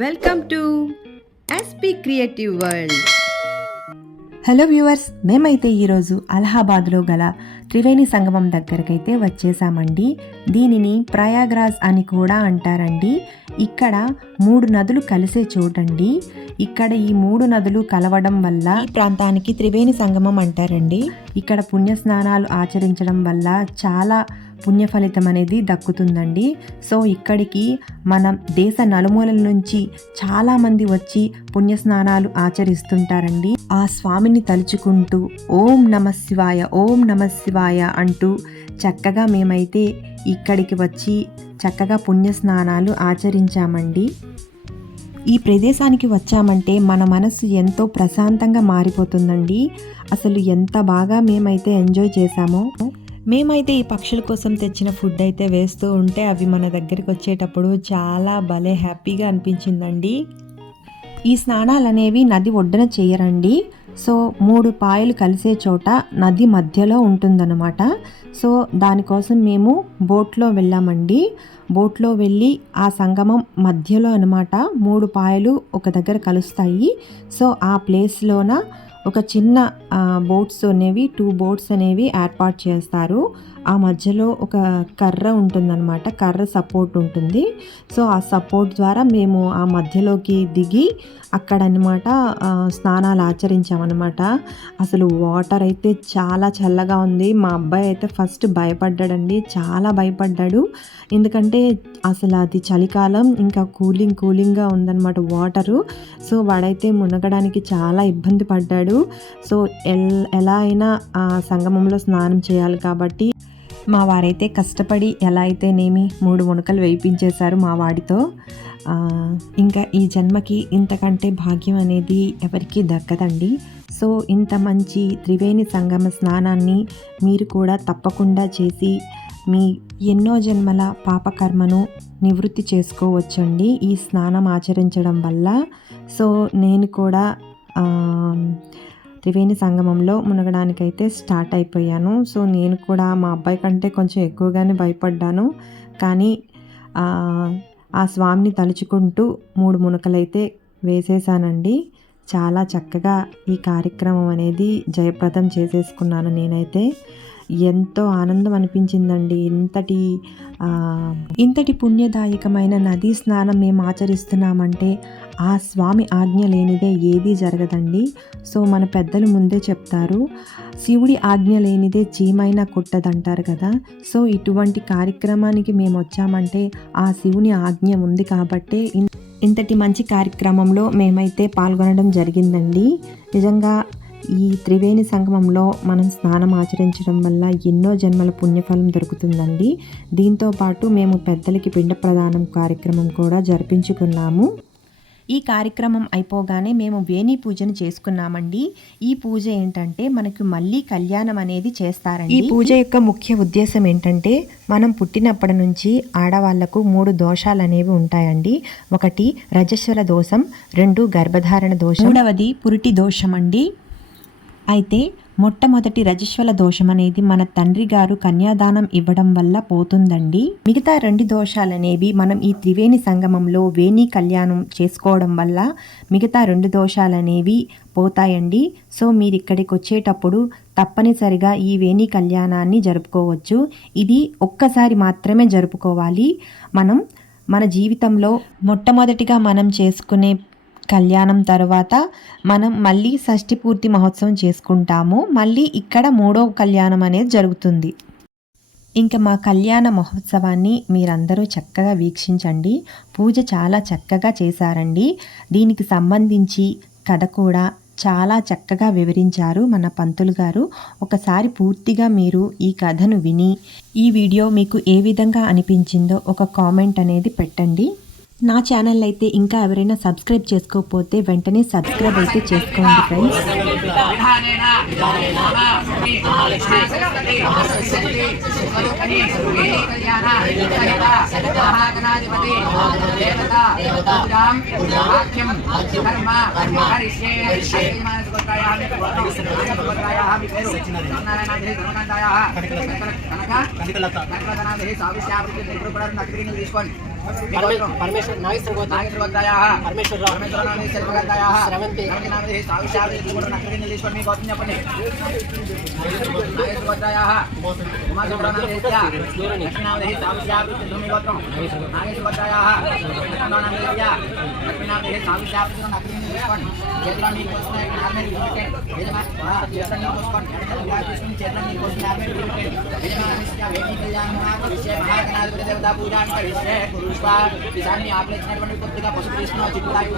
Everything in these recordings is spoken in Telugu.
Welcome to SP creative world. Hello viewers, మేమైతే ఈరోజు అలహాబాద్లో గల త్రివేణి సంగమం దగ్గరకైతే వచ్చేసామండి. దీనిని ప్రయాగ్రాజ్ అని కూడా అంటారండి. ఇక్కడ 3 నదులు కలిసే చోటండి. ఇక్కడ ఈ 3 నదులు కలవడం వల్ల ఈ ప్రాంతానికి త్రివేణి సంగమం అంటారండి. ఇక్కడ పుణ్య స్నానాలు ఆచరించడం వల్ల చాలా పుణ్య ఫలితం అనేది దక్కుతుందండి. సో ఇక్కడికి మనం దేశ నలుమూలల నుంచి చాలామంది వచ్చి పుణ్య స్నానాలు ఆచరిస్తుంటారండి. ఆ స్వామిని తలుచుకుంటూ ఓం నమ శివాయ, ఓం నమ శివాయ అంటూ చక్కగా మేమైతే ఇక్కడికి వచ్చి చక్కగా పుణ్య స్నానాలు ఆచరించామండి. ఈ ప్రదేశానికి వచ్చామంటే మన మనసు ఎంతో ప్రశాంతంగా మారిపోతుందండి. అసలు ఎంత బాగా మేమైతే ఎంజాయ్ చేశామో. మేమైతే ఈ పక్షుల కోసం తెచ్చిన ఫుడ్ అయితే వేస్తూ ఉంటే అవి మన దగ్గరికి వచ్చేటప్పుడు చాలా భలే హ్యాపీగా అనిపించిందండి. ఈ స్నానాలు అనేవి నది ఒడ్డున చేయరండి. సో 3 పాయలు కలిసే చోట నది మధ్యలో ఉంటుందన్నమాట. సో దానికోసం మేము బోట్లో వెళ్ళామండి. బోట్లో వెళ్ళి ఆ సంగమం మధ్యలో అనమాట 3 పాయలు ఒక దగ్గర కలుస్తాయి. సో ఆ ప్లేస్లోన ఒక చిన్న బోట్స్ అనేవి 2 బోట్స్ అనేవి ఏర్పాటు చేస్తారు. ఆ మధ్యలో ఒక కర్ర ఉంటుందన్నమాట, కర్ర సపోర్ట్ ఉంటుంది. సో ఆ సపోర్ట్ ద్వారా మేము ఆ మధ్యలోకి దిగి అక్కడ అనమాట స్నానాలు ఆచరించామన్నమాట. అసలు వాటర్ అయితే చాలా చల్లగా ఉంది. మా అబ్బాయి అయితే ఫస్ట్ భయపడ్డాడండి, చాలా భయపడ్డాడు. ఎందుకంటే అసలు అది చలికాలం, ఇంకా కూలింగ్గా ఉందన్నమాట వాటరు. సో వాడైతే మునగడానికి చాలా ఇబ్బంది పడ్డాడు. సో ఎలా అయినా ఆ సంగమంలో స్నానం చేయాలి కాబట్టి మా వారైతే కష్టపడి ఎలా అయితేనేమి 3 మునకలు వేయించేశారు మా వాడితో. ఇంకా ఈ జన్మకి ఇంతకంటే భాగ్యం అనేది ఎవరికీ దక్కదండి. సో ఇంత మంచి త్రివేణి సంగమ స్నానాన్ని మీరు కూడా తప్పకుండా చేసి మీ ఎన్నో జన్మల పాపకర్మను నివృత్తి చేసుకోవచ్చండి ఈ స్నానం ఆచరించడం వల్ల. సో నేను కూడా త్రివేణి సంగమంలో మునగడానికైతే స్టార్ట్ అయిపోయాను. సో నేను కూడా మా అబ్బాయి కంటే కొంచెం ఎక్కువగానే భయపడ్డాను. కానీ ఆ స్వామిని తలుచుకుంటూ 3 మునకలైతే వేసేసానండి. చాలా చక్కగా ఈ కార్యక్రమం అనేది జయప్రదం చేసేసుకున్నాను నేనైతే. ఎంతో ఆనందం అనిపించిందండి. ఇంతటి పుణ్యదాయకమైన నదీ స్నానం మేము ఆచరిస్తున్నామంటే ఆ స్వామి ఆజ్ఞ లేనిదే ఏదీ జరగదండి. సో మన పెద్దలు ముందే చెప్తారు, శివుడి ఆజ్ఞ లేనిదే చీమైనా కుట్టదంటారు కదా. సో ఇటువంటి కార్యక్రమానికి మేము వచ్చామంటే ఆ శివుని ఆజ్ఞ ఉంది కాబట్టి ఇంతటి మంచి కార్యక్రమంలో మేమైతే పాల్గొనడం జరిగిందండి. నిజంగా ఈ త్రివేణి సంగమంలో మనం స్నానం ఆచరించడం వల్ల ఎన్నో జన్మల పుణ్యఫలం దొరుకుతుందండి. దీంతో పాటు మేము పెద్దలకి పిండ ప్రదానం కార్యక్రమం కూడా జరిపించుకున్నాము. ఈ కార్యక్రమం అయిపోగానే మేము వేణి పూజను చేసుకున్నామండి. ఈ పూజ ఏంటంటే మనకు మళ్ళీ కళ్యాణం అనేది చేస్తారండి. ఈ పూజ యొక్క ముఖ్య ఉద్దేశం ఏంటంటే మనం పుట్టినప్పటి నుంచి ఆడవాళ్లకు 3 దోషాలు అనేవి ఉంటాయండి. 1 రజస్వల దోషం, 2 గర్భధారణ దోషం, 3వది పురిటి దోషం అండి. అయితే మొట్టమొదటి రజస్వల దోషం అనేది మన తండ్రి గారు కన్యాదానం ఇవ్వడం వల్ల పోతుందండి. మిగతా 2 దోషాలనేవి మనం ఈ త్రివేణి సంగమంలో వేణి కళ్యాణం చేసుకోవడం వల్ల మిగతా 2 దోషాలనేవి పోతాయండి. సో మీరు ఇక్కడికి వచ్చేటప్పుడు తప్పనిసరిగా ఈ వేణి కళ్యాణాన్ని జరుపుకోవచ్చు. ఇది ఒక్కసారి మాత్రమే జరుపుకోవాలి. మన జీవితంలో మొట్టమొదటిగా మనం చేసుకునే కళ్యాణం తర్వాత మనం మళ్ళీ షష్ఠి పూర్తి మహోత్సవం చేసుకుంటాము. మళ్ళీ ఇక్కడ 3వ కళ్యాణం అనేది జరుగుతుంది. ఇంకా మా కళ్యాణ మహోత్సవాన్ని మీరందరూ చక్కగా వీక్షించండి. పూజ చాలా చక్కగా చేశారండి. దీనికి సంబంధించి కథ కూడా చాలా చక్కగా వివరించారు మన పంతులు గారు. ఒకసారి పూర్తిగా మీరు ఈ కథను విని ఈ వీడియో మీకు ఏ విధంగా అనిపించిందో ఒక కామెంట్ అనేది పెట్టండి. నా ఛానల్ అయితే ఇంకా ఎవరైనా సబ్స్క్రైబ్ చేసుకోకపోతే వెంటనే సబ్స్క్రైబ్ అయితే చేసుకోండి ఫ్రెండ్స్. తీసుకోండి. परमेश्वर नागेश्वर गोत्रायाः परमेश्वरराव श्रवन्ति नामधेः साविशावे नकरी नीलेश्वर మీ గోత్రం చెప్పండి నాగేశ్వర గోత్రాయాः ఉమాసుబ్రహ్మణ్యేశ్వర లక్ష్మీనామధేः సావిశాवे మీ గోత్రం నాగేశ్వర గోత్రాయాः నామధేయ లక్ష్మీనామధేः సావిశాवे నకరీ नीलेश्वर చేతుల మీ కోసం నామధేయ యూనిట్ యజమాన చేతుల మీ కోసం తీసుకుని చేతుల మీ కోసం నామధేయ యూనిట్ యజమానస్య వేది కళ్యాణ విషయ మహాగణాధిపతి దేవతా పూజా కరిష్యే పురుషా కిసాన్ని ఆపలే చిన్నటువంటి కొద్దిగా పసుపు తీసుకున్న చిక్కులాయి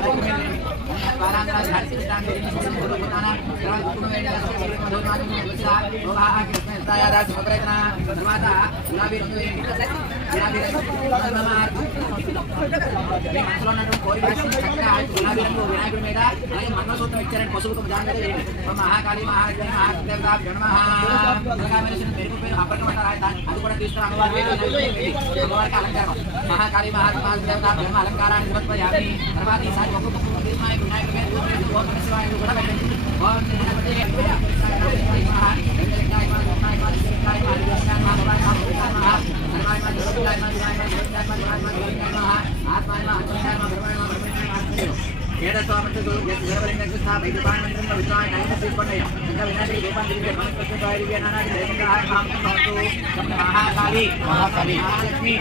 వారాంతర ధార్మికతాన్ని గురుకుతాన గురుకును వేడిగా సకల మధుమానం విషయ ఓహా కృష్ణాయ దాస్ ప్రయత్న తర్వాత గులాబీ రంగు గులాబీ రంగు మనసులో ఉన్నటువంటి కోరిక చక్కగా గులాబీ రంగు వినాయకుడి మీద అలాగే మంగళసూత్రం ఇచ్చారని పసుపుతో దాని మీద వేయండి మహాకాళి మహాదేవత మెరుపు పేరు అప్పటికీ అది కూడా తీసుకుని అమ్మవారికి అలంకారం మహాకాళి మహాదేవత బ్రహ్మ అలంకారాన్ని సమర్పయామి తర్వాత ఈసారి ఒక్కొక్క వినాయకుడి పేరు ఓం శివాయ కూడా పెట్టండి ఓం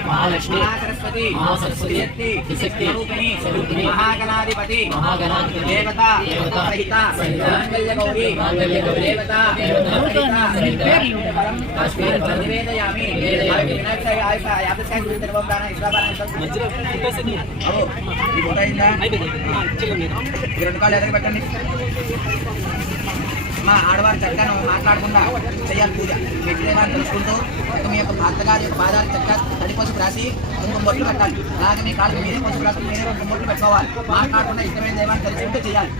महालक्ष्मी सरस्वती शक्ति महागणाधिपति देवता सहिता गौरी देवता निवेदयामि రెండు కాళ్ళు ఎదురు పెట్టండి మా ఆడవారి చక్కను మాట్లాడకుండా చేయాలి పూజ వ్యక్తిదేవాన్ని తెలుసుకుంటూ మీ యొక్క భర్త గారి యొక్క పాదాలు చక్క తడి పసుపు రాసి కుంకుమ బొట్లు పెట్టాలి అలాగే మీ కాళ్ళకి మీరే పసుపు రాసి మీరే కుంకుమ బొట్లు పెట్టుకోవాలి మాట్లాడకుండా ఇష్టమైన దేవాన్ని తెలుసుకుంటూ చేయాలి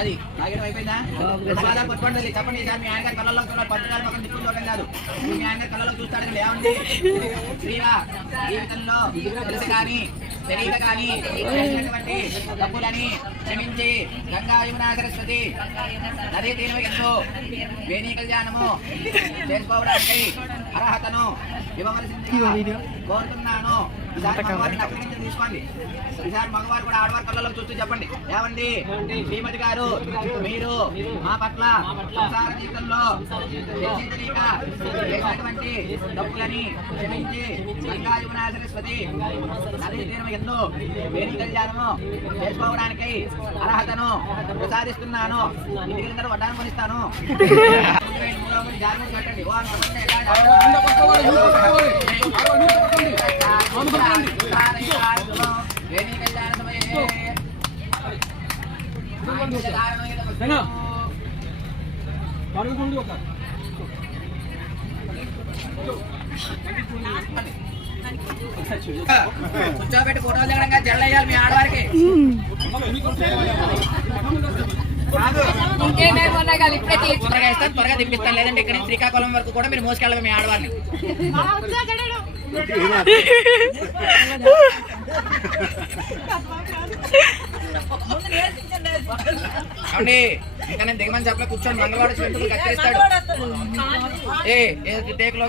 అది తాగడం అయిపోయిందా పట్టుకోండి చెప్పండి సార్ మీ ఆయన గారి కళ్ళలో పట్టుకారు పక్కన తిప్పులు చూడడం కాదు మీ ఆయన గారి కళ్ళలో చూస్తాడు ఏమండి శ్రీరా జీవితంలో తెలుసు కానీ తెలియక కానీ చేసినటువంటి తప్పులని క్షమించి గంగా యమునా సరస్వతి నదీ తీరు ఎంతో వేణీ కళ్యాణము చేసుకోవడానికి అర్హతను ఇవ్వవలసిందిగా కోరుతున్నాను. తీసుకోండి ఈసారి మగవారు కూడా ఆడవారి కళ్ళలో చూస్తూ చెప్పండి ఏమండి శ్రీమతి గారు మీరు మా పట్ల సంసార జీవితంలో చేసినటువంటి తప్పులని క్షమించి గంగా యమునా సరస్వతి నదీ తీరం ఎందు వేణి కళ్యాణము చేసుకోవడానికి అర్హతను ప్రసాదిస్తున్నాను. ఇంటికి వడ్డాను కొనిస్తాను. జాగ్రత్త కట్టండి వేణి కళ్యాణ సమయే కూర్చోబెట్టి ఫోటోలు దిగడంగా జల్లయ్యాలి మీ ఆడవారికి. త్వరగా తిప్పిస్తాను లేదంటే ఇక్కడ శ్రీకాకుళం వరకు కూడా మీరు మోసుకెళ్ళాలి మీ ఆడవారిని. అండి ఇంకా నేను దిగమని చెప్పలే కూర్చొని మంగళవాడు వెంట్రుకలు కత్తిరిస్తాడు. టేకులో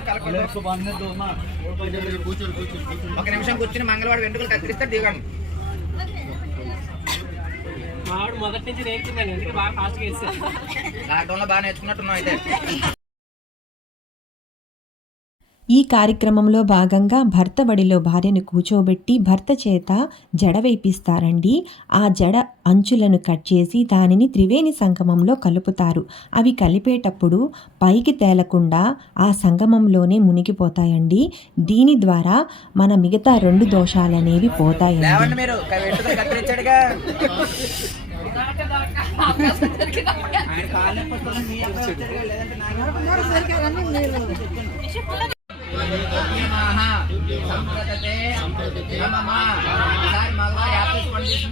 ఒక నిమిషం కూర్చుని మంగళవాడు వెంట్రుకలు కత్తిరిస్తాడు. దిగండి. మొదటి నుంచి నేర్చుకున్నాను బాగా ఫాస్ట్గా ఇస్తాను. లాక్డౌన్ లో బాగా నేర్చుకున్నట్టున్నావు అయితే. ఈ కార్యక్రమంలో భాగంగా భర్త బడిలో భార్యను కూర్చోబెట్టి భర్త చేత జడ వేపిస్తారండి. ఆ జడ అంచులను కట్ చేసి దానిని త్రివేణి సంగమంలో కలుపుతారు. అవి కలిపేటప్పుడు పైకి తేలకుండా ఆ సంగమంలోనే మునిగిపోతాయండి. దీని ద్వారా మన మిగతా 2 దోషాలనేవి పోతాయండి.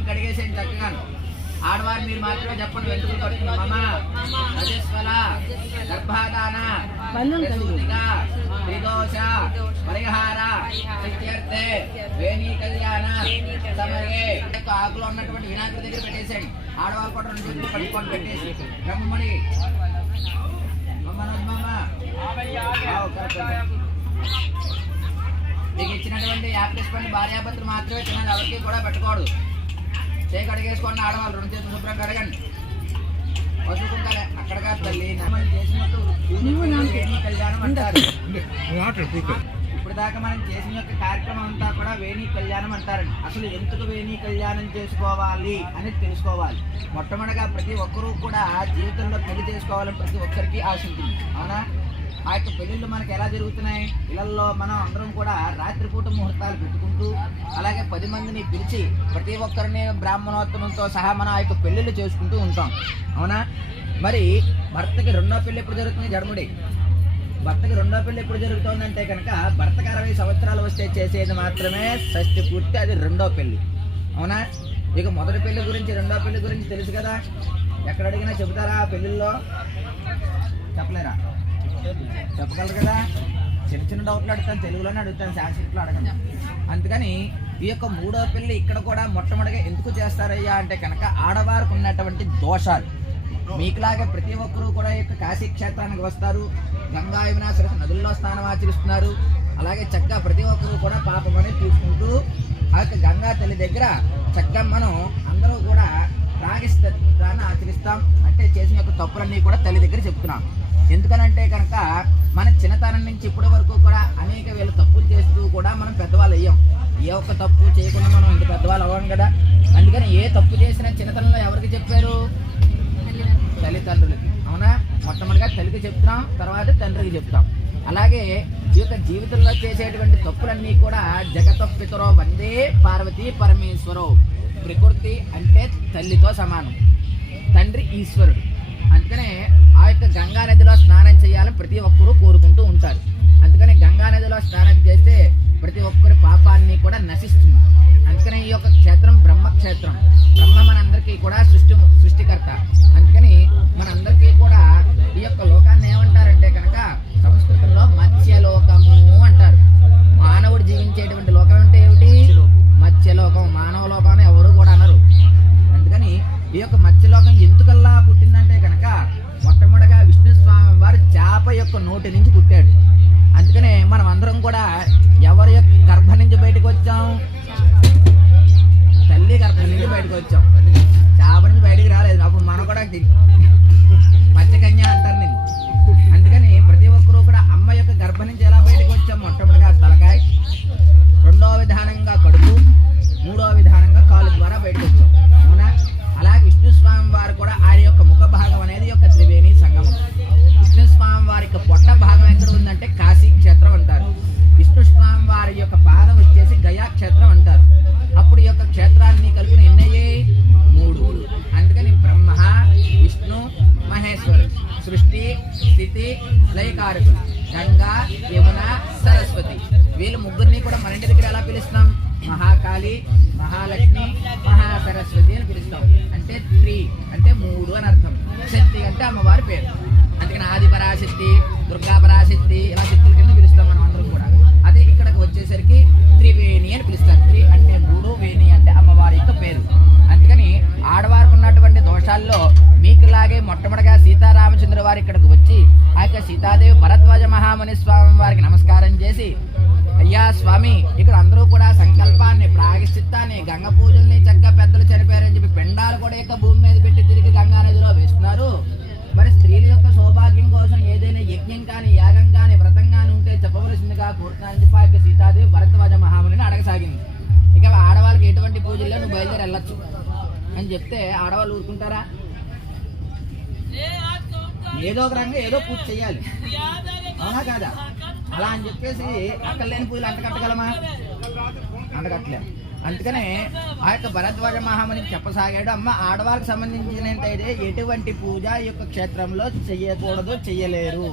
కడిగేసేయండి చక్కగా. ఆడవారు మీరు మాత్రమే చెప్పండి. వెంట్రుకలు కట్టుకున్న మమ రజస్వల గర్భాధాన ప్రసూతిక త్రిదోష పరిహార సిద్ధ్యర్థే వేణీ కళ్యాణ సమయే. ఆకులో ఉన్నటువంటి వినాయకుడి దగ్గర పెట్టేసేయండి. ఆడవాళ్ళు కూడా 2 చేతులు కట్టుకొని పెట్టేసి బ్రహ్మణి మీకు ఇచ్చినటువంటి యాపిల్స్ పండు భార్యాభర్తలు మాత్రమే తినాలి, ఎవరికి కూడా పెట్టకూడదు. చేయి కడిగేసుకోండి. ఆడవాళ్ళు 2 చేతులు శుభ్రంగా కడగండి. పసుకుంటారే అక్కడ కాదు తల్లి చేసినట్టు వేణీ కళ్యాణం అంటారు. ఇప్పుడు దాకా మనం చేసిన యొక్క కార్యక్రమం అంతా కూడా వేణీ కళ్యాణం అంటారండి. అసలు ఎందుకు వేణీ కళ్యాణం చేసుకోవాలి అనేది తెలుసుకోవాలి. మొట్టమొదటిగా ప్రతి ఒక్కరూ కూడా జీవితంలో పెళ్లి చేసుకోవాలని ప్రతి ఒక్కరికి ఆశ ఉంటుంది, అవునా? ఆ యొక్క పెళ్ళిళ్ళు మనకి ఎలా జరుగుతున్నాయి? ఇళ్లలో మనం అందరం కూడా రాత్రిపూట ముహూర్తాలు పెట్టుకుంటూ అలాగే 10 మందిని పిలిచి ప్రతి ఒక్కరిని బ్రాహ్మణోత్తమంతో సహా మనం ఆ యొక్క పెళ్ళిళ్ళు చేసుకుంటూ ఉంటాం, అవునా? మరి భర్తకి 2వ పెళ్ళి ఎప్పుడు జరుగుతుంది? జన్ముడి భర్తకి 2వ పెళ్ళి ఎప్పుడు జరుగుతుందంటే కనుక భర్తకి 60 సంవత్సరాలు వస్తే చేసేది మాత్రమే షష్ఠి పూర్తి, అది 2వ పెళ్ళి, అవునా? ఇక మొదటి పెళ్లి గురించి 2వ పెళ్లి గురించి తెలుసు కదా. ఎక్కడ అడిగినా చెబుతారా? పెళ్ళిళ్ళలో చెప్పలేరా? చెప్పగలరు కదా. చిన్న చిన్న డౌట్లు అడుగుతాను, తెలుగులోనే అడుగుతాను, సాంస్క్రిట్లో అడగను. అందుకని ఈ యొక్క 3వ పెళ్లి ఇక్కడ కూడా మొట్టమొదటిగా ఎందుకు చేస్తారయ్యా అంటే కనుక ఆడవారికి ఉన్నటువంటి దోషాలు. మీకులాగే ప్రతి ఒక్కరూ కూడా ఈ యొక్క కాశీ క్షేత్రానికి వస్తారు, గంగా యమున సరస్వతి నదుల్లో స్నానం ఆచరిస్తున్నారు. అలాగే చక్కగా ప్రతి ఒక్కరూ కూడా పాపమని తీసుకుంటూ ఆ యొక్క గంగా తల్లి దగ్గర చక్కగా మనం అందరూ కూడా రాగిస్తాన్ని ఆచరిస్తాం. అంటే చేసిన యొక్క తప్పులన్నీ కూడా తల్లి దగ్గర చెప్తున్నాం. ఎందుకనంటే కనుక మన చిన్నతనం నుంచి ఇప్పటి వరకు కూడా అనేక వేల తప్పులు చేస్తూ కూడా మనం పెద్దవాళ్ళు అయ్యాం. ఏ ఒక్క తప్పు చేయకుండా మనం ఇంత పెద్దవాళ్ళు అవ్వం కదా. అందుకని ఏ తప్పు చేసినా చిన్నతనంలో ఎవరికి చెప్పారు? తల్లిదండ్రులకి, అవునా? మొట్టమొదటిగా తల్లికి చెప్తాం, తర్వాత తండ్రికి చెప్తాం. అలాగే ఈ యొక్క జీవితంలో చేసేటువంటి తప్పులన్నీ కూడా జగతపితరో వందే పార్వతీ పరమేశ్వరో. ప్రకృతి అంటే తల్లితో సమానం, తండ్రి ఈశ్వరుడు. అందుకనే ఆ యొక్క గంగా నదిలో స్నానం చేయాలని ప్రతి ఒక్కరూ కోరుకుంటూ ఉంటారు. అందుకని గంగా నదిలో స్నానం చేస్తే ప్రతి ఒక్కరి పాపాన్ని కూడా నశిస్తుంది. అందుకనే ఈ యొక్క క్షేత్రం బ్రహ్మక్షేత్రం. బ్రహ్మ మనందరికీ కూడా సృష్టికర్త. అందుకని మనందరికీ కూడా ఈ యొక్క లోకాన్ని ఏమంటారంటే కనుక సంస్కృతంలో మత్స్యలోకము అంటారు. మానవుడు జీవించేటువంటి లోకం అంటే ఏమిటి? మత్స్యలోకం. మానవ లోకం అని ఎవరు కూడా అనరు. అందుకని ఈ యొక్క మత్స్యలోకం ఎందుకల్లా పుట్టిందంటే కనుక మొట్టమొదటిగా విష్ణు స్వామి వారు చేప యొక్క నోటి నుంచి పుట్టాడు. అందుకనే మనం అందరం కూడా ఎవరి యొక్క గర్భం నుంచి బయటకు వచ్చాం? తల్లి గర్భం నుంచి బయటకు వచ్చాం. చేప నుంచి బయటికి రాలేదు. అప్పుడు మనం కూడా మత్స్యకన్య అంటారు నేను. అందుకని ప్రతి ఒక్కరూ కూడా అమ్మ యొక్క గర్భం నుంచి ఎలా బయటకు వచ్చాం? మొట్టమొదటిగా తలకాయ, 2వ విధానంగా కడుపు, 3వ విధానంగా కాలు ద్వారా బయటకు వచ్చాం, అవునా? అలాగే విష్ణు స్వామి వారు కూడా ఆయన యొక్క ముఖ భాగం అనేది యొక్క త్రివేణి సంగమం. విష్ణు స్వామి వారి యొక్క పొట్ట భాగం ఎక్కడ ఉందంటే కాశీ క్షేత్రం అంటారు. విష్ణు స్వామి వారి యొక్క పాదం వచ్చేసి గయా క్షేత్రం అంటారు. అప్పుడు ఈ యొక్క క్షేత్రాన్ని కలిపిన ఎన్నయ్యాయి? 3. అందుకని బ్రహ్మ, విష్ణు, మహేశ్వరుడు. సృష్టి, స్థితి, లయకారకులు గంగా, యమున, సరస్వతి. వీళ్ళు ముగ్గురిని కూడా మన ఇంటి దగ్గర ఎలా పిలుస్తున్నాం? మహాకాళి, మహాలక్ష్మి, మహాసరస్వతి అని పిలుస్తాం. అంటే 3 అంటే 3 అని అర్థం. శక్తి అంటే అమ్మవారి పేరు. అందుకని ఆది పరాశక్తి, దుర్గా పరాశక్తి ఇలా శక్తుల కింద పిలుస్తాం మనం అందరం కూడా. అదే ఇక్కడికి వచ్చేసరికి త్రివేణి అని పిలుస్తారు. 3 అంటే 3, వేణి అంటే అమ్మవారి యొక్క పేరు. అందుకని ఆడవారికి ఉన్నటువంటి దోషాల్లో మీకులాగే మొట్టమొదటిగా సీతారామచంద్ర వారు ఇక్కడికి వచ్చి ఆ యొక్క సీతాదేవి భరద్వాజ మహాముని స్వామి వారికి నమస్కారం చేసి, అయ్యా స్వామి, ఇక్కడ అందరూ కూడా సంకల్పాన్ని, ప్రాయశ్చిత్తాన్ని, గంగ పూజల్ని చక్కగా పెద్దలు చనిపోయారని చెప్పి పెండాలు కూడా యొక్క భూమి మీద పెట్టి తిరిగి గంగా నదిలో వేస్తున్నారు. మరి స్త్రీల యొక్క సౌభాగ్యం కోసం ఏదైనా యజ్ఞం కానీ, యాగం కానీ, వ్రతం కానీ ఉంటే చెప్పవలసిందిగా కోరుతున్నానని చెప్పి ఆ యొక్క సీతాదేవి భరద్వాజ మహామునిని అడగసాగింది. ఇక ఆడవాళ్ళకి ఎటువంటి పూజల్లో నువ్వు బయలుదేరి వెళ్ళొచ్చు అని చెప్తే ఆడవాళ్ళు ఊరుకుంటారా? ఏదో ఒక రంగా ఏదో పూజ చేయాలి, అవునా కాదా? అలా అని చెప్పేసి అక్కడ లేని పూజలు అంటకట్టగలమా? అంటకట్టలేము. అందుకనే ఆ యొక్క భరద్వాజ మహామునికి చెప్పసాగాడు, అమ్మ ఆడవారికి సంబంధించినట్టయితే ఎటువంటి పూజ ఈ యొక్క క్షేత్రంలో చెయ్యకూడదు, చెయ్యలేరు.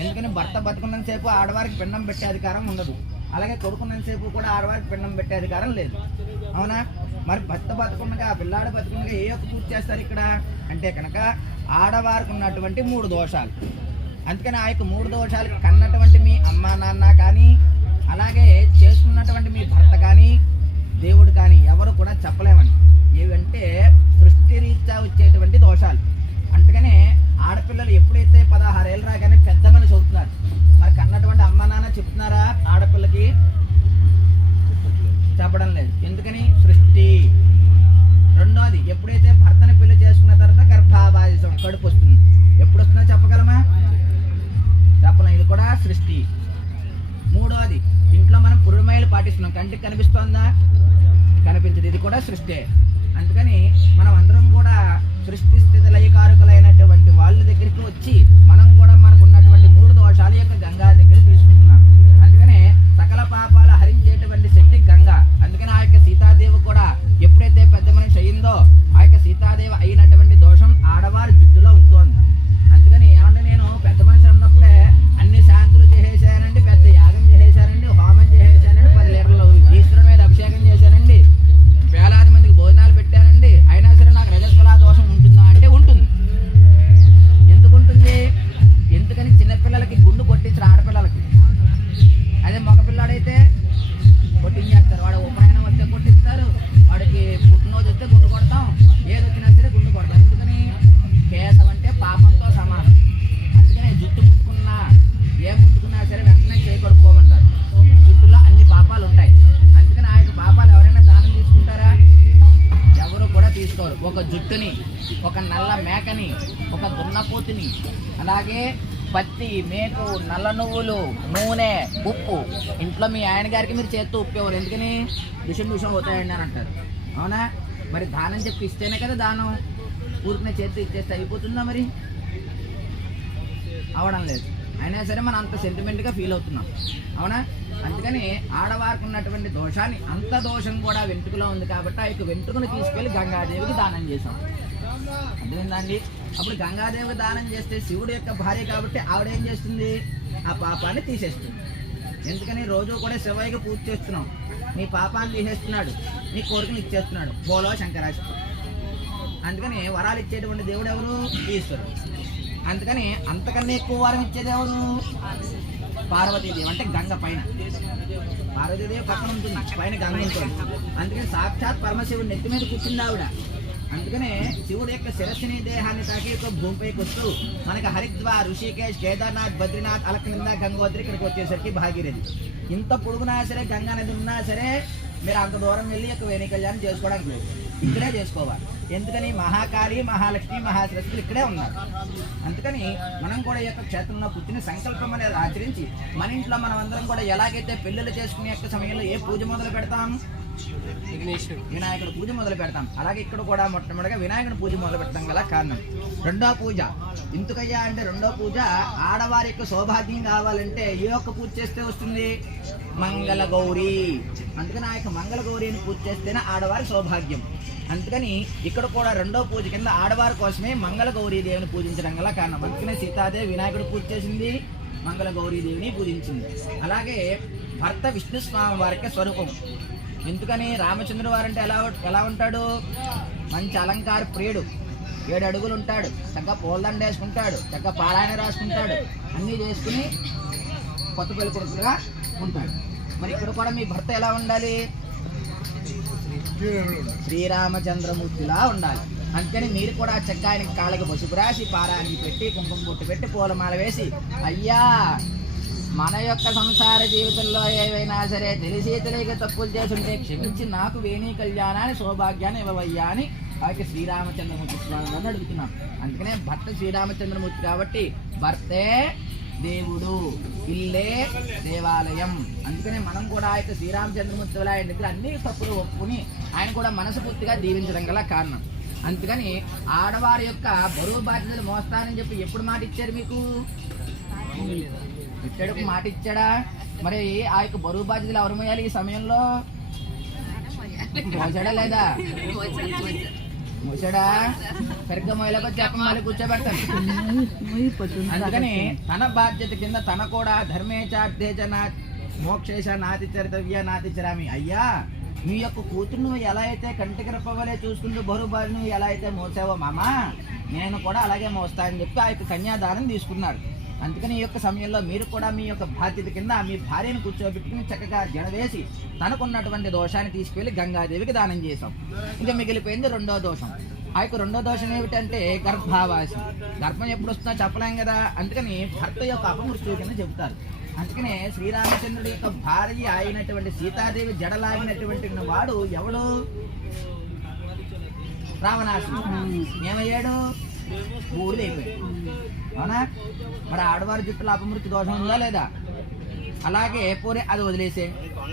ఎందుకని భర్త బతుకున్నంతసేపు ఆడవారికి పిండం పెట్టే అధికారం ఉండదు. అలాగే కొడుకున్నంతసేపు కూడా ఆడవారికి పిండం పెట్టే అధికారం లేదు, అవునా? మరి భర్త బతుకుండగా పిల్లాడు బతుకుండగా ఏ యొక్క పూజ చేస్తారు ఇక్కడ అంటే కనుక ఆడవారికి ఉన్నటువంటి 3 దోషాలు. అందుకని ఆ యొక్క 3 దోషాలు కన్నటువంటి మీ అమ్మా నాన్న కానీ అలాగే చేసుకున్నటువంటి మీ భర్త కానీ దేవుడు కానీ ఎవరు కూడా చెప్పలేమండి. ఏవంటే సృష్టి రీత్యా వచ్చేటువంటి దోషాలు. అందుకనే ఆడపిల్లలు ఎప్పుడైతే 16 ఏళ్ళు రాగానే పెద్ద మనిషి అవుతున్నారు. మరి కన్నటువంటి అమ్మ నాన్న చెప్తున్నారా ఆడపిల్లకి? చెప్పడం లేదు. ఎందుకని? సృష్టి. రెండోది ఎప్పుడైతే భర్తని పెళ్లి చేసుకున్న తర్వాత గర్భావాసం కడుపు వస్తుంది. ఎప్పుడు వస్తుందో చెప్పగలమా? చెప్పలేం. ఇది కూడా సృష్టి. మూడోది ఇంట్లో మనం పురుడుమైలు పాటిస్తున్నాం. కంటికి కనిపిస్తోందా? కనిపించదు. ఇది కూడా సృష్టి. అందుకని మనం అందరం కూడా సృష్టి స్థితి లయకారకులైనటువంటి వాళ్ళ దగ్గరికి వచ్చి మనం కూడా మనకు ఉన్నటువంటి 3 దోషాల యొక్క గంగా దగ్గర తీసుకుంటున్నాం. అందుకనే సకల పాపాలు హరించేటువంటి శక్తి గంగా. అందుకని ఆ యొక్క సీతాదేవి కూడా ఎప్పుడైతే పెద్ద మనిషి అయిందో ఆ యొక్క సీతాదేవి అయినటువంటి దోషం ఆడవారి జుట్టులో ఉంటోంది. అందుకని ఏమంటే నేను పెద్ద మనిషి అన్నప్పుడే అన్ని శాంతులు చేసేసానండి, పెద్ద యాగం చేసేసానండి, హోమం చేసేసానండి, 10 లీటర్లు ఈశ్వరుని మీద అభిషేకం చేశానండి, వేలాది మందికి భోజనాలు పెట్టానండి, అయినా సరే నాకు రజస్వలా దోషం ఉంటుందా అంటే ఉంటుంది. ఎందుకు ఉంటుంది? ఎందుకని చిన్నపిల్లలకి గుండు కొట్టించరు ఆడపిల్లలకి. అదే మగపిల్లాడైతే కొట్టించేస్తారు. వాడు ఉపనయనం వస్తే కొట్టిస్తారు, వాడికి పుట్టినరోజు వస్తే గుండు కొడతాం, ఏది వచ్చినా సరే గుండు కొడతాం. ఎందుకని? కేశం అంటే పాపంతో సమానం. అందుకని జుట్టు ముట్టుకున్నా ఏ ముట్టుకున్నా సరే వెంటనే చేయకొడుకోమంటారు. జుట్టులో అన్ని పాపాలు ఉంటాయి. అందుకని ఆ యొక్క పాపాలు ఎవరైనా దానం తీసుకుంటారా? ఎవరు కూడా తీసుకోరు. ఒక జుట్టుని, ఒక నల్ల మేకని, ఒక దున్నపోతుని, అలాగే పత్తి, మేకు, నల్ల నువ్వులు, నూనె, ఉప్పు. ఇంట్లో మీ ఆయన గారికి మీరు చేత్తో ఉప్పు ఇవ్వరు. ఎందుకని? విషం అవుతాయండి అని అంటారు. అవునా? మరి దానం చెప్పి ఇస్తేనే కదా దానం. ఊరికనే చేత్తో ఇచ్చేస్తే అయిపోతుందా? మరి అవడం లేదు. అయినా సరే మనం అంత సెంటిమెంట్గా ఫీల్ అవుతున్నాం. అవునా? అందుకని ఆడవారికి ఉన్నటువంటి దోషాన్ని, అంత దోషం కూడా వెంట్రుకలో ఉంది కాబట్టి ఆ యొక్క వెంట్రుకను తీసుకెళ్లి గంగాదేవికి దానం చేశాం. అర్థమైందండి? అప్పుడు గంగాదేవికి దానం చేస్తే శివుడు యొక్క భార్య కాబట్టి ఆవిడేం చేస్తుంది? ఆ పాపాన్ని తీసేస్తుంది. ఎందుకని? రోజు కూడా శివయ్యకి పూజ చేస్తున్నాం. నీ పాపాన్ని తీసేస్తున్నాడు, నీ కోరికలు ఇచ్చేస్తున్నాడు. బోలో శంకరాచార్య. అందుకని వరాలు ఇచ్చేటువంటి దేవుడు ఎవరు? ఈశ్వరుడు. అందుకని అంతకన్నా ఎక్కువ వరం ఇచ్చేది ఎవరు? పార్వతీదేవి. అంటే గంగ పైన. పార్వతీదేవి పక్కన ఉంటుంది, పైన గంగ ఉంటుంది. అందుకని సాక్షాత్ పరమశివుడు నెత్తి మీద కూర్చుంది ఆవిడ. అందుకనే శివుడు యొక్క శిరస్సుని దేహాన్ని తాకి భూమిపైకి వస్తూ మనకి హరిద్వార్, ఋషికేశ్, కేదార్నాథ్, బద్రీనాథ్, అలకనంద, గంగోత్రి ఇక్కడికి వచ్చేసరికి భాగీరథి. ఇంత పొడుగునా సరే గంగా నది ఉన్నా సరే మీరు అంత దూరం వెళ్ళి యొక్క వేణి కళ్యాణం చేసుకోవడానికి లేదు. ఇక్కడే చేసుకోవాలి. ఎందుకని? మహాకాళి, మహాలక్ష్మి, మహాసరస్వతి ఇక్కడే ఉన్నారు. అందుకని మనం కూడా ఈ యొక్క క్షేత్రంలో కూర్చుని సంకల్పం అనేది ఆచరించి మన ఇంట్లో మనం అందరం కూడా ఎలాగైతే పెళ్ళిళ్ళు చేసుకునే యొక్క సమయంలో ఏ పూజ మొదలు పెడతాం? వినాయకుడు పూజ మొదలు పెడతాం. అలాగే ఇక్కడ కూడా మొట్టమొదటిగా వినాయకుడి పూజ మొదలు పెడతాం గల కారణం. రెండో పూజ ఎందుకయ్యా అంటే రెండో పూజ ఆడవారి యొక్క సౌభాగ్యం కావాలంటే ఏ ఒక్క పూజ చేస్తే వస్తుంది? మంగళ గౌరీ. అందుకని ఆ యొక్క మంగళ గౌరీని పూజ చేస్తేనే ఆడవారి సౌభాగ్యం. అందుకని ఇక్కడ కూడా రెండో పూజ కింద ఆడవారి కోసమే మంగళ గౌరీదేవిని పూజించడం గల కారణం. అందుకనే సీతాదేవి వినాయకుడు పూజ చేసింది, మంగళ గౌరీదేవిని పూజించింది. అలాగే భర్త విష్ణు స్వామి వారికి స్వరూపం. ఎందుకని? రామచంద్రుడు వారంటే ఎలా ఉంటాడు? మంచి అలంకార ప్రియుడు, 7 అడుగులు ఉంటాడు, చక్కగా పూలదండ వేసుకుంటాడు, చక్కగా పారాయణ రాసుకుంటాడు, అన్నీ చేసుకుని కొత్త పెళ్లి కొడుకుగా ఉంటాడు. మరి ఇక్కడ కూడా మీ భర్త ఎలా ఉండాలి? శ్రీరామచంద్రమూర్తిలా ఉండాలి. అందుకని మీరు కూడా చక్కగా ఆయనకి కాళ్ళకి పసుపు రాసి, పారాయణకి పెట్టి, కుంకుమ బొట్టు పెట్టి, పూలమాల వేసి, అయ్యా మన యొక్క సంసార జీవితంలో ఏవైనా సరే తెలిసి తెలియక తప్పులు చేస్తుంటే క్షమించి నాకు వేణి కళ్యాణాన్ని, సౌభాగ్యాన్ని ఇవ్వవయ్యా అని ఆ యొక్క శ్రీరామచంద్రమూర్తి స్వామిని అడుగుతున్నాం. అందుకనే భర్త శ్రీరామచంద్రమూర్తి కాబట్టి భర్తే దేవుడు, ఇల్లే దేవాలయం. అందుకనే మనం కూడా ఆ యొక్క శ్రీరామచంద్రమూర్తి ఆయన దగ్గర అన్ని తప్పులు ఒప్పుకుని ఆయన కూడా మనస్ఫూర్తిగా దీవించడం గల కారణం. అందుకని ఆడవారి యొక్క బరువు బాధ్యతలు మోస్తానని చెప్పి ఎప్పుడు మాట ఇచ్చారు మీకు? ఇక్కడికి మాట ఇచ్చాడా? మరి ఆ యొక్క బరువు బాధ్యతలు ఎవరు మోయాలి ఈ సమయంలో? మోసాడా లేదా? మోసాడా? సరిగ్గా మోయలేక చెప్ప మళ్ళీ కూర్చోబెడతాను. అందుకని తన బాధ్యత కింద తన కూడా ధర్మేచార్థేచ మోక్షేశ నాతి చరితవ్య నాతి చరామి. అయ్యా మీ యొక్క కూతురు నువ్వు ఎలా అయితే కంటికి రెప్పవలే చూసుకుంటూ బరువు నువ్వు ఎలా అయితే మోసావో మామా, నేను కూడా అలాగే మోస్తానని చెప్పి ఆ యొక్క కన్యాదానం తీసుకున్నాడు. అందుకని ఈ యొక్క సమయంలో మీరు కూడా మీ యొక్క బాధ్యత కింద మీ భార్యను కూర్చోబెట్టుకుని చక్కగా జడవేసి తనకున్నటువంటి దోషాన్ని తీసుకువెళ్ళి గంగాదేవికి దానం చేశాం. ఇంకా మిగిలిపోయింది రెండో దోషం. ఆ యొక్క రెండో దోషం ఏమిటంటే గర్భావాసి. గర్భం ఎప్పుడు వస్తుందో చెప్పలేం కదా, అందుకని భర్త యొక్క అపమృత్యు కింద చెబుతారు. అందుకనే శ్రీరామచంద్రుడి యొక్క భార్య అయినటువంటి సీతాదేవి జడలాగినటువంటి వాడు ఎవడు? రావణాసురుడు. ఏమయ్యాడు? బూడిదైపోయాడు. అవునా? మరి ఆడవారి జుట్టులో అపమృత్యు దోషం ఉందా లేదా? అలాగే పోరే అది వదిలేసే.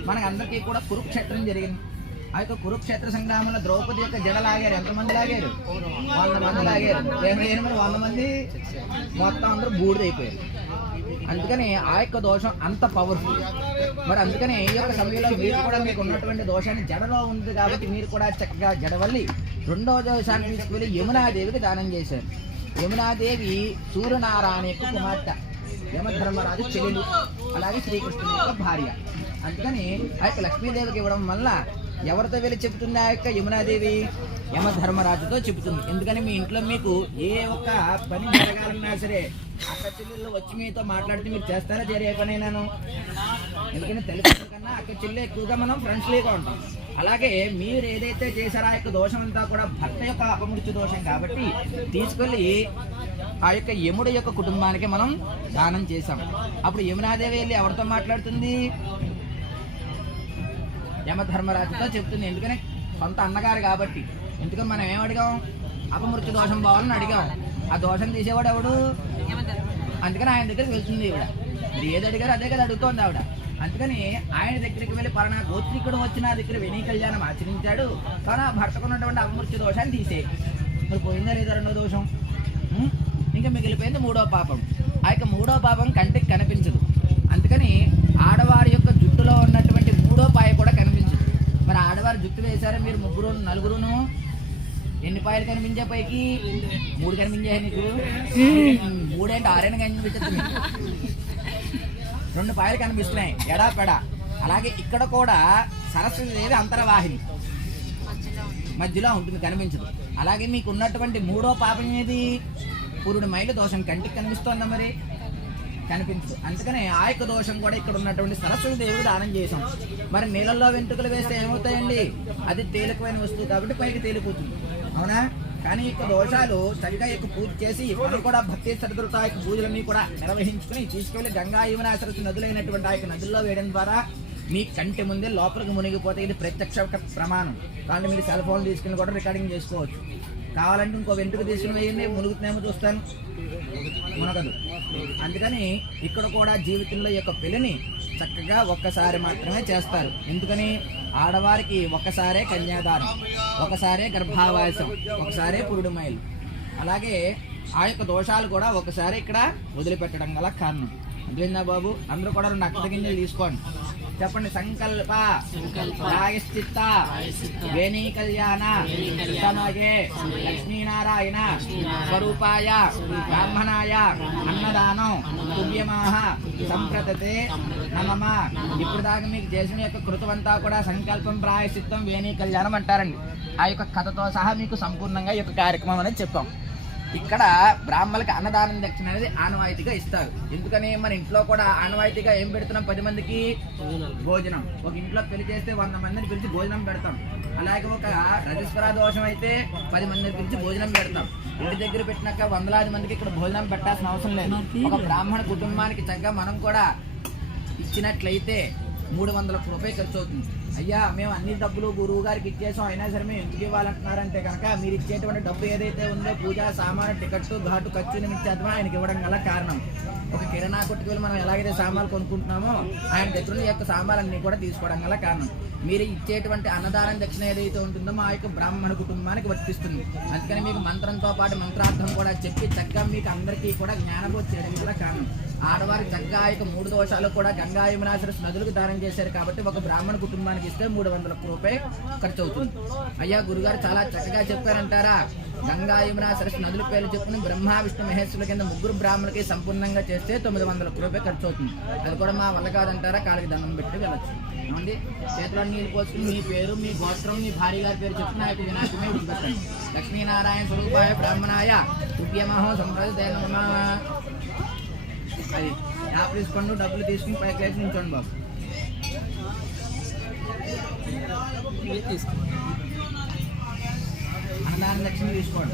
మనకు అందరికీ కూడా కురుక్షేత్రం జరిగింది. ఆ యొక్క కురుక్షేత్ర సంగ్రామంలో ద్రౌపది యొక్క జడ లాగారు. ఎంతమంది లాగారు? 100 మంది లాగారు. ఏమైనా మరి 100 మంది మొత్తం అందరూ బూడిదైపోయారు. అందుకని ఆ యొక్క దోషం అంత పవర్ఫుల్. మరి అందుకని ఈ యొక్క సమయంలో మీరు కూడా మీకు ఉన్నటువంటి దోషాన్ని జడలో ఉంది కాబట్టి మీరు కూడా చక్కగా జడవల్లి రెండవ దోషాన్ని తీసుకువెళ్ళి యమునాదేవికి దానం చేశారు. యమునాదేవి సూర్యనారాయణ యొక్క కుమార్తె, యమధర్మరాజు చెల్లెలు, అలాగే శ్రీకృష్ణుని యొక్క భార్య. అందుకని ఆ యొక్క లక్ష్మీదేవికి ఇవ్వడం వల్ల ఎవరితో వెళ్ళి చెబుతుంది? ఆ యొక్క యమునాదేవి యమధర్మరాజుతో చెబుతుంది. ఎందుకని మీ ఇంట్లో మీకు ఏ ఒక్క పని జరగాలన్నా సరే అక్క చెల్లెళ్ళు వచ్చి మీతో మాట్లాడితే మీరు చేస్తారా జరిగే పనైనాను? ఎందుకంటే తల్లిదండ్రుల కన్నా అక్క చెల్లె ఎక్కువగా మనం ఫ్రెండ్స్లీగా ఉంటాం. అలాగే మీరు ఏదైతే చేశారో ఆ యొక్క దోషం అంతా కూడా భర్త యొక్క అపమృత్యు దోషం కాబట్టి తీసుకెళ్ళి ఆ యొక్క యముడి యొక్క కుటుంబానికి మనం దానం చేశాం. అప్పుడు యమునాదేవి వెళ్ళి ఎవరితో మాట్లాడుతుంది? యమధర్మరాజుతో చెప్తుంది. ఎందుకని సొంత అన్నగారు కాబట్టి. ఎందుకని మనం ఏం అడిగాం? అపమృత్యు దోషం పోవాలని అడిగాం. ఆ దోషం తీసేవాడు ఎవడు? అందుకని ఆయన దగ్గరికి వెళ్తుంది ఈవిడ. మీరు ఏది అడిగారో అదే కదా అడుగుతోంది ఆవిడ. అందుకని ఆయన దగ్గరికి వెళ్ళి పలానా గోత్రికుడు వచ్చి నా దగ్గర వెనీ కళ్యాణం ఆచరించాడు, కానీ ఆ భర్తకున్నటువంటి అపమృత్యు దోషాన్ని తీసే. మరి పోయిందా లేదా రెండో దోషం? ఇంకా మిగిలిపోయింది మూడో పాపం. ఆ యొక్క మూడో పాపం కంటికి కనిపించదు. అందుకని ఆడవారి యొక్క జుట్టులో ఉన్నటువంటి మూడో పాయ కూడా కనిపించదు. మరి ఆడవారు జుట్టు వేశారు మీరు ముగ్గురు నలుగురును, ఎన్ని పాయలు కనిపించే? పైకి 3 కనిపించాయి నీకు. 3 అంటే 6 కనిపించదు. 2 పాయలు కనిపిస్తున్నాయి ఎడా పెడా. అలాగే ఇక్కడ కూడా సరస్వతీదేవి అంతర్వాహిని మధ్యలో ఉంటుంది, కనిపించదు. అలాగే మీకు ఉన్నటువంటి మూడో పాపం ఏది? పురుడు మైలు దోషం. కంటికి కనిపిస్తోందా? మరి కనిపించదు. అందుకనే ఆ యొక్క దోషం కూడా ఇక్కడ ఉన్నటువంటి సరస్వతీదేవికి దానం చేసాం. మరి నీళ్ళల్లో వెంట్రుకలు వేస్తే ఏమవుతాయండి? అది తేలికమైన వస్తువు కాబట్టి పైకి తేలిపోతుంది, అవునా? కానీ ఈ యొక్క దోషాలు చక్కగా యొక్క పూజ చేసి మనం కూడా భక్తి శ్రద్ధలతో ఆ యొక్క పూజలన్నీ కూడా నిర్వహించుకుని తీసుకెళ్లి గంగా యమునా సరస్వతి నదులైనటువంటి ఆ యొక్క నదుల్లో వేయడం ద్వారా మీ కంటి ముందే లోపలికి మునిగిపోతే ఇది ప్రత్యక్ష ప్రమాణం. కాబట్టి మీరు సెల్ ఫోన్ తీసుకుని కూడా రికార్డింగ్ చేసుకోవచ్చు. కావాలంటే ఇంకో వెంట్రుక తీసుకుని వేయండి, మునుగుతున్నామో చూస్తాను, మునగదు. అందుకని ఇక్కడ కూడా జీవితంలో యొక్క పెళ్లిని చక్కగా ఒక్కసారి మాత్రమే చేస్తారు. ఎందుకని? ఆడవారికి ఒక్కసారే కన్యాదానం, ఒకసారే గర్భావాసం, ఒకసారే పురుడు మైలు. అలాగే ఆ యొక్క దోషాలు కూడా ఒకసారి ఇక్కడ వదిలిపెట్టడం గల కారణం. అదేందా బాబు? అందరూ కూడా 2 అక్షత గింజలు తీసుకోండి. చెప్పండి. సంకల్ప ప్రాయశ్చిత్త వేణీ కళ్యాణ సమగే లక్ష్మీనారాయణ స్వరూపాయ బ్రాహ్మణాయ అన్నదానం తుభ్యమాహ సంప్రతతే నమమ. ఇప్పుడు దాకా మీకు చేసిన యొక్క కృతమంతా కూడా సంకల్పం, ప్రాయశ్చిత్తం, వేణీ కళ్యాణం అంటారండి. ఆ యొక్క కథతో సహా మీకు సంపూర్ణంగా ఈ యొక్క కార్యక్రమం అనేది చెప్పాం. ఇక్కడ బ్రాహ్మణులకి అన్నదానం దక్షిణ అనేది ఆనవాయితీగా ఇస్తారు. ఎందుకని? మన ఇంట్లో కూడా ఆనవాయితీగా ఏం పెడుతున్నాం? 10 మందికి భోజనం. ఒక ఇంట్లో పెళ్లి చేస్తే 100 మందిని పిలిచి భోజనం పెడతాం. అలాగే ఒక రజస్వర దోషం అయితే 10 మందిని పిలిచి భోజనం పెడతాం. ఇంటి దగ్గర పెట్టినాక వందలాది మందికి ఇక్కడ భోజనం పెట్టాల్సిన అవసరం లేదు. ఒక బ్రాహ్మణ కుటుంబానికి చక్కగా మనం కూడా ఇచ్చినట్లయితే 300 రూపాయలు ఖర్చు అవుతుంది. అయ్యా మేము అన్ని డబ్బులు గురువు గారికి ఇచ్చేసాం, అయినా సరే మేము ఎందుకు ఇవ్వాలంటున్నారంటే కనుక మీరు ఇచ్చేటువంటి డబ్బు ఏదైతే ఉందో పూజా సామాను, టికెట్టు, ఘాటు ఖర్చు నిమిత్తం ఆయనకి ఇవ్వడం గల కారణం. ఒక కిరాణా కొట్టుకు వెళ్ళి మనం ఎలాగైతే సామాన్లు కొనుక్కుంటున్నామో ఆయన దగ్గర యొక్క సామాన్లన్నీ కూడా తీసుకోవడం గల కారణం. మీరు ఇచ్చేటువంటి అన్నదానం దక్షిణ ఏదైతే ఉంటుందో మా యొక్క బ్రాహ్మణ కుటుంబానికి వర్తిస్తుంది. అందుకని మీకు మంత్రంతో పాటు మంత్రార్థం కూడా చెప్పి చక్కగా మీకు అందరికీ కూడా జ్ఞానబోధ చేయడం కూడా కారణం. ఆడవారి చక్కగా యొక్క 3 దోషాలు కూడా గంగా యమునా సరస్వతి నదులకు దానం చేశారు కాబట్టి ఒక బ్రాహ్మణ కుటుంబానికి ఇస్తే 300 రూపాయలు ఖర్చు అవుతుంది. అయ్యా గురుగారు చాలా చక్కగా చెప్పారంటారా? గంగా యమున సరస్వతి నదుల పేర్లు చెప్పుకుని బ్రహ్మ విష్ణు మహేశ్వరుల కింద ముగ్గురు బ్రాహ్మణులకి సంపూర్ణంగా చేస్తే 900 రూపాయలు ఖర్చు అవుతుంది. అది కూడా మా వల్ల కాదంటారా, కాళ్ళకి దండం పెట్టి వెళ్ళచ్చు. ఏమండి, చేతిలో నీళ్ళు పోసుకుని మీ పేరు, మీ గోత్రం, మీ భార్య గారి పేరు చెప్పుకుని ఆ యొక్క వినాయకుడిని విడిచిపెట్టండి. లక్ష్మీనారాయణ స్వరూపాయ బ్రాహ్మణాయ ఉద్యమహో సంప్రదాయ అది యాప్ తీసుకోండి, డబ్బులు తీసుకుని పైకి లేచి ఉంచండి బాబు. అన్నదాన లక్ష్మి తీసుకోండి.